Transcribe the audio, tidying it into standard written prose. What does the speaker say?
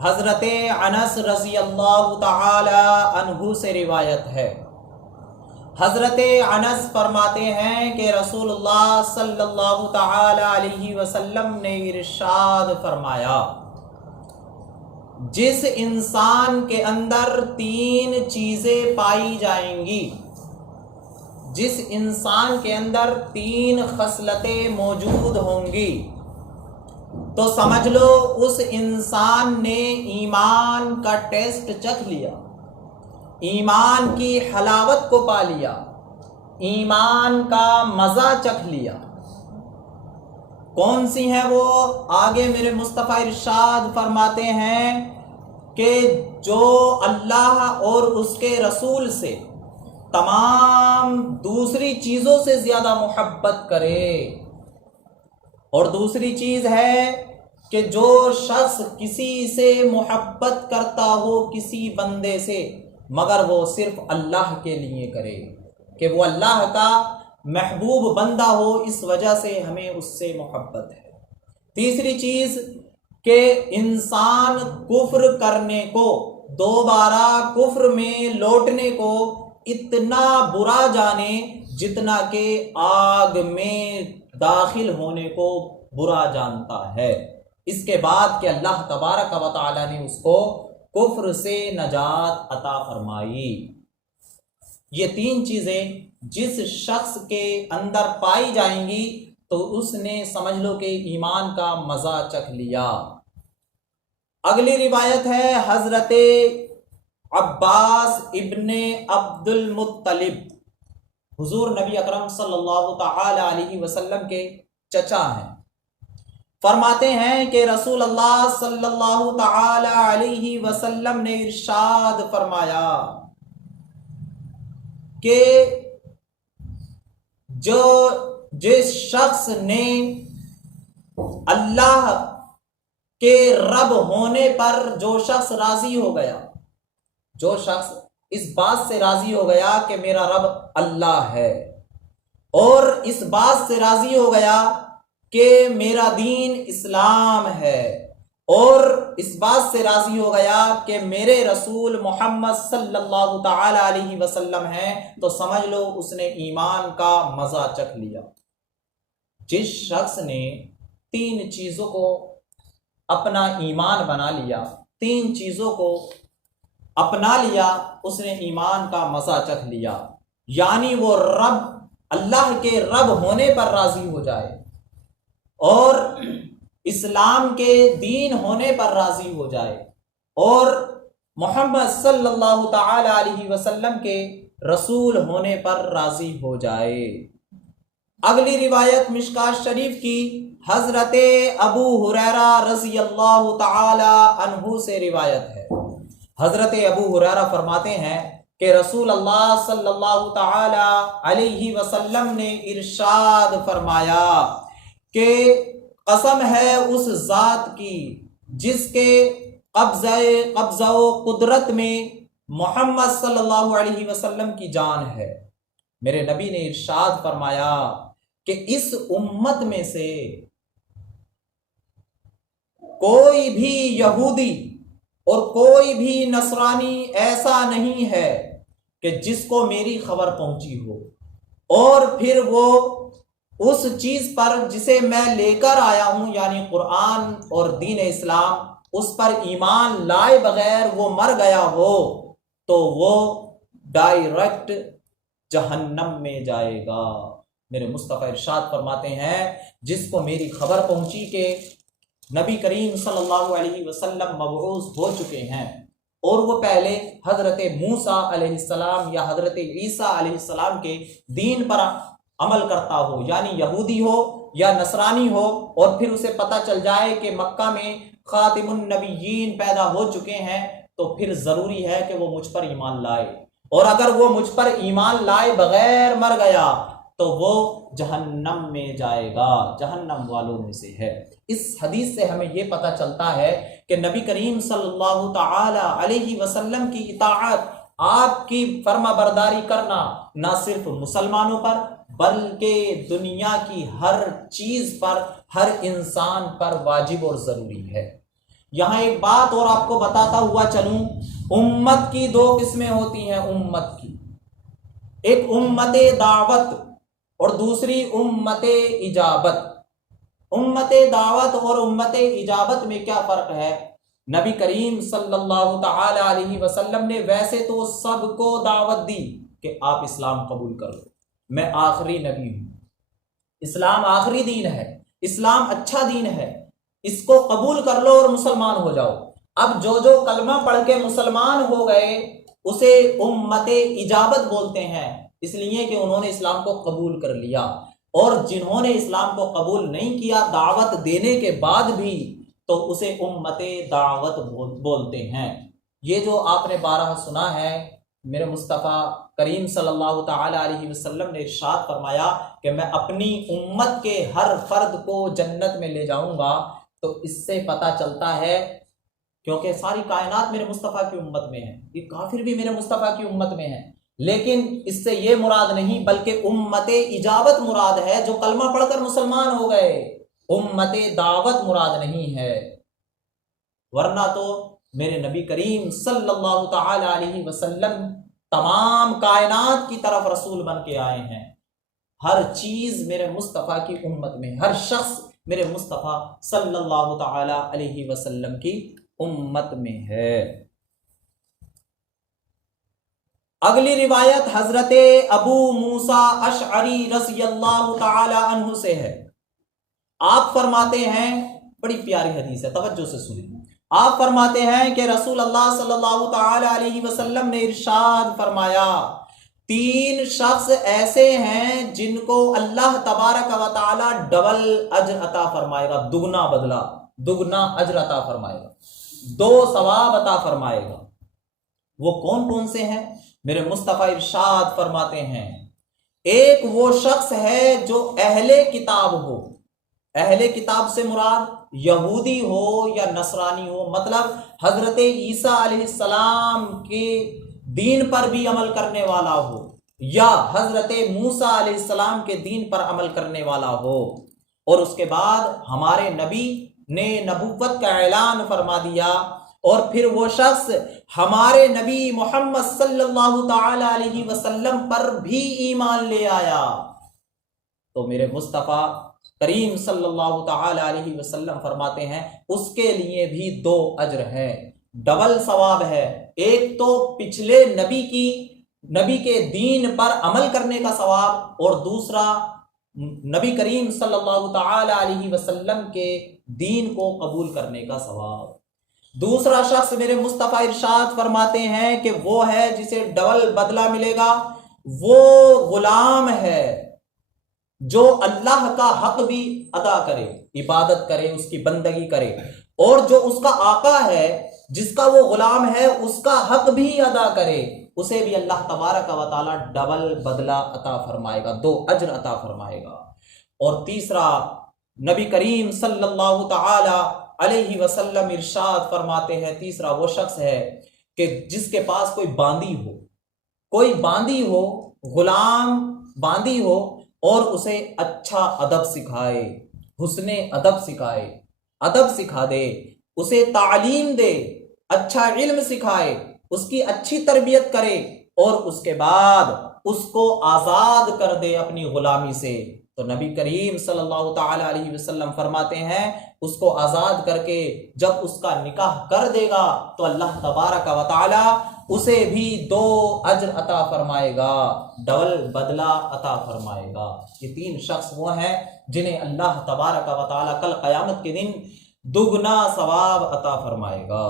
حضرت انس رضی اللہ تعالی عنہ سے روایت ہے، حضرت انس فرماتے ہیں کہ رسول اللہ صلی اللہ تعالی علیہ وسلم نے ارشاد فرمایا، جس انسان کے اندر 3 چیزیں پائی جائیں گی، جس انسان کے اندر 3 خصلتیں موجود ہوں گی، تو سمجھ لو اس انسان نے ایمان کا ٹیسٹ چکھ لیا، ایمان کی حلاوت کو پا لیا، ایمان کا مزہ چکھ لیا۔ کون سی ہیں وہ؟ آگے میرے مصطفیٰ ارشاد فرماتے ہیں کہ جو اللہ اور اس کے رسول سے تمام دوسری چیزوں سے زیادہ محبت کرے، اور دوسری چیز ہے کہ جو شخص کسی سے محبت کرتا ہو، کسی بندے سے، مگر وہ صرف اللہ کے لیے کرے، کہ وہ اللہ کا محبوب بندہ ہو، اس وجہ سے ہمیں اس سے محبت ہے۔ تیسری چیز کہ انسان کفر کرنے کو، دوبارہ کفر میں لوٹنے کو اتنا برا جانے جتنا کہ آگ میں داخل ہونے کو برا جانتا ہے۔ اس کے بعد کہ اللہ تبارک و تعالی نے اس کو کفر سے نجات عطا فرمائی۔ یہ 3 چیزیں جس شخص کے اندر پائی جائیں گی تو اس نے سمجھ لو کہ ایمان کا مزہ چکھ لیا۔ اگلی روایت ہے حضرت عباس ابن عبد المطلب، حضور نبی اکرم صلی اللہ تعالی علیہ وسلم کے چچا ہیں، فرماتے ہیں کہ رسول اللہ صلی اللہ تعالی علیہ وسلم نے ارشاد فرمایا کہ جس شخص نے اللہ کے رب ہونے پر جو شخص راضی ہو گیا، جو شخص اس بات سے راضی ہو گیا کہ میرا رب اللہ ہے، اور اس بات سے راضی ہو گیا کہ میرا دین اسلام ہے، اور اس بات سے راضی ہو گیا کہ میرے رسول محمد صلی اللہ تعالی علیہ وسلم ہیں، تو سمجھ لو اس نے ایمان کا مزہ چکھ لیا۔ جس شخص نے 3 چیزوں کو اپنا ایمان بنا لیا، 3 چیزوں کو اپنا لیا، اس نے ایمان کا مزہ چکھ لیا، یعنی وہ رب، اللہ کے رب ہونے پر راضی ہو جائے، اور اسلام کے دین ہونے پر راضی ہو جائے، اور محمد صلی اللہ تعالی علیہ وسلم کے رسول ہونے پر راضی ہو جائے۔ اگلی روایت مشکاۃ شریف کی حضرت ابو ہریرہ رضی اللہ تعالی عنہ سے روایت ہے۔ حضرت ابو ہریرہ فرماتے ہیں کہ رسول اللہ صلی اللہ تعالی علیہ وسلم نے ارشاد فرمایا کہ قسم ہے اس ذات کی جس کے قبضہ و قدرت میں محمد صلی اللہ علیہ وسلم کی جان ہے، میرے نبی نے ارشاد فرمایا کہ اس امت میں سے کوئی بھی یہودی اور کوئی بھی نصرانی ایسا نہیں ہے کہ جس کو میری خبر پہنچی ہو، اور پھر وہ اس چیز پر جسے میں لے کر آیا ہوں، یعنی قرآن اور دین اسلام، اس پر ایمان لائے بغیر وہ مر گیا ہو تو وہ ڈائریکٹ جہنم میں جائے گا۔ میرے مصطفیٰ ارشاد فرماتے ہیں جس کو میری خبر پہنچی کہ نبی کریم صلی اللہ علیہ وسلم مبعوث ہو چکے ہیں، اور وہ پہلے حضرت موسیٰ علیہ السلام یا حضرت عیسیٰ علیہ السلام کے دین پر عمل کرتا ہو، یعنی یہودی ہو یا نصرانی ہو، اور پھر اسے پتہ چل جائے کہ مکہ میں خاتم النبیین پیدا ہو چکے ہیں، تو پھر ضروری ہے کہ وہ مجھ پر ایمان لائے، اور اگر وہ مجھ پر ایمان لائے بغیر مر گیا تو وہ جہنم میں جائے گا، جہنم والوں میں سے ہے۔ اس حدیث سے ہمیں یہ پتہ چلتا ہے کہ نبی کریم صلی اللہ تعالی علیہ وسلم کی اطاعت، آپ کی فرما برداری کرنا نہ صرف مسلمانوں پر بلکہ دنیا کی ہر چیز پر، ہر انسان پر واجب اور ضروری ہے۔ یہاں ایک بات اور آپ کو بتاتا ہوا چلوں، امت کی دو قسمیں ہوتی ہیں امت کی، ایک امت دعوت اور دوسری امت اجابت۔ امت دعوت اور امت اجابت میں کیا فرق ہے؟ نبی کریم صلی اللہ تعالی علیہ وسلم نے ویسے تو سب کو دعوت دی کہ آپ اسلام قبول کر لو، میں آخری نبی ہوں، اسلام آخری دین ہے، اسلام اچھا دین ہے، اس کو قبول کر لو اور مسلمان ہو جاؤ۔ اب جو کلمہ پڑھ کے مسلمان ہو گئے اسے امت اجابت بولتے ہیں، اس لیے کہ انہوں نے اسلام کو قبول کر لیا۔ اور جنہوں نے اسلام کو قبول نہیں کیا دعوت دینے کے بعد بھی، تو اسے امت دعوت بولتے ہیں۔ یہ جو آپ نے بارہ سنا ہے، میرے مصطفیٰ کریم صلی اللہ تعالی علیہ وسلم نے ارشاد فرمایا کہ میں اپنی امت کے ہر فرد کو جنت میں لے جاؤں گا، تو اس سے پتہ چلتا ہے، کیونکہ ساری کائنات میرے مصطفیٰ کی امت میں ہے، یہ کافر بھی میرے مصطفیٰ کی امت میں ہے، لیکن اس سے یہ مراد نہیں بلکہ امت اجابت مراد ہے، جو کلمہ پڑھ کر مسلمان ہو گئے، امت دعوت مراد نہیں ہے۔ ورنہ تو میرے نبی کریم صلی اللہ تعالی علیہ وسلم تمام کائنات کی طرف رسول بن کے آئے ہیں، ہر چیز میرے مصطفیٰ کی امت میں، ہر شخص میرے مصطفیٰ صلی اللہ تعالی علیہ وسلم کی امت میں ہے۔ اگلی روایت حضرت ابو موسیٰ اشعری رضی اللہ تعالی عنہ سے ہے۔ آپ فرماتے ہیں، بڑی پیاری حدیث ہے، توجہ سے سنیں۔ آپ فرماتے ہیں کہ رسول اللہ صلی اللہ تعالی علیہ وسلم نے ارشاد فرمایا، تین شخص ایسے ہیں جن کو اللہ تبارک و تعالی ڈبل اجر عطا فرمائے گا، دگنا بدلہ، دگنا اجر عطا فرمائے گا، دو ثواب عطا فرمائے گا۔ وہ کون کون سے ہیں؟ میرے مصطفیٰ ارشاد فرماتے ہیں، ایک وہ شخص ہے جو اہل کتاب ہو، اہل کتاب سے مراد یہودی ہو یا نصرانی ہو، مطلب حضرت عیسیٰ علیہ السلام کے دین پر بھی عمل کرنے والا ہو یا حضرت موسیٰ علیہ السلام کے دین پر عمل کرنے والا ہو، اور اس کے بعد ہمارے نبی نے نبوت کا اعلان فرما دیا، اور پھر وہ شخص ہمارے نبی محمد صلی اللہ تعالی علیہ وسلم پر بھی ایمان لے آیا، تو میرے مصطفیٰ کریم صلی اللہ تعالی علیہ وسلم فرماتے ہیں اس کے لیے بھی دو اجر ہے، ڈبل ثواب ہے۔ ایک تو پچھلے نبی کے دین پر عمل کرنے کا ثواب، اور دوسرا نبی کریم صلی اللہ تعالی علیہ وسلم کے دین کو قبول کرنے کا ثواب۔ دوسرا شخص میرے مصطفیٰ ارشاد فرماتے ہیں کہ وہ ہے جسے ڈبل بدلہ ملے گا، وہ غلام ہے جو اللہ کا حق بھی ادا کرے، عبادت کرے، اس کی بندگی کرے، اور جو اس کا آقا ہے جس کا وہ غلام ہے اس کا حق بھی ادا کرے، اسے بھی اللہ تبارک و تعالی ڈبل بدلہ عطا فرمائے گا، دو اجر عطا فرمائے گا۔ اور تیسرا نبی کریم صلی اللہ تعالی علیہ وسلم ارشاد فرماتے ہیں، تیسرا وہ شخص ہے کہ جس کے پاس کوئی باندی ہو، غلام باندی ہو، اور اسے اچھا ادب سکھائے، حسن ادب سکھائے، ادب سکھا دے، اسے تعلیم دے، اچھا علم سکھائے، اس کی اچھی تربیت کرے، اور اس کے بعد اس کو آزاد کر دے اپنی غلامی سے، تو نبی کریم صلی اللہ تعالی علیہ وسلم فرماتے ہیں اس کو آزاد کر کے جب اس کا نکاح کر دے گا تو اللہ تبارک و تعالی اسے بھی دو اجر عطا فرمائے گا، ڈبل بدلہ عطا فرمائے گا۔ یہ تین شخص وہ ہیں جنہیں اللہ تبارک و تعالی کل قیامت کے دن دگنا ثواب عطا فرمائے گا۔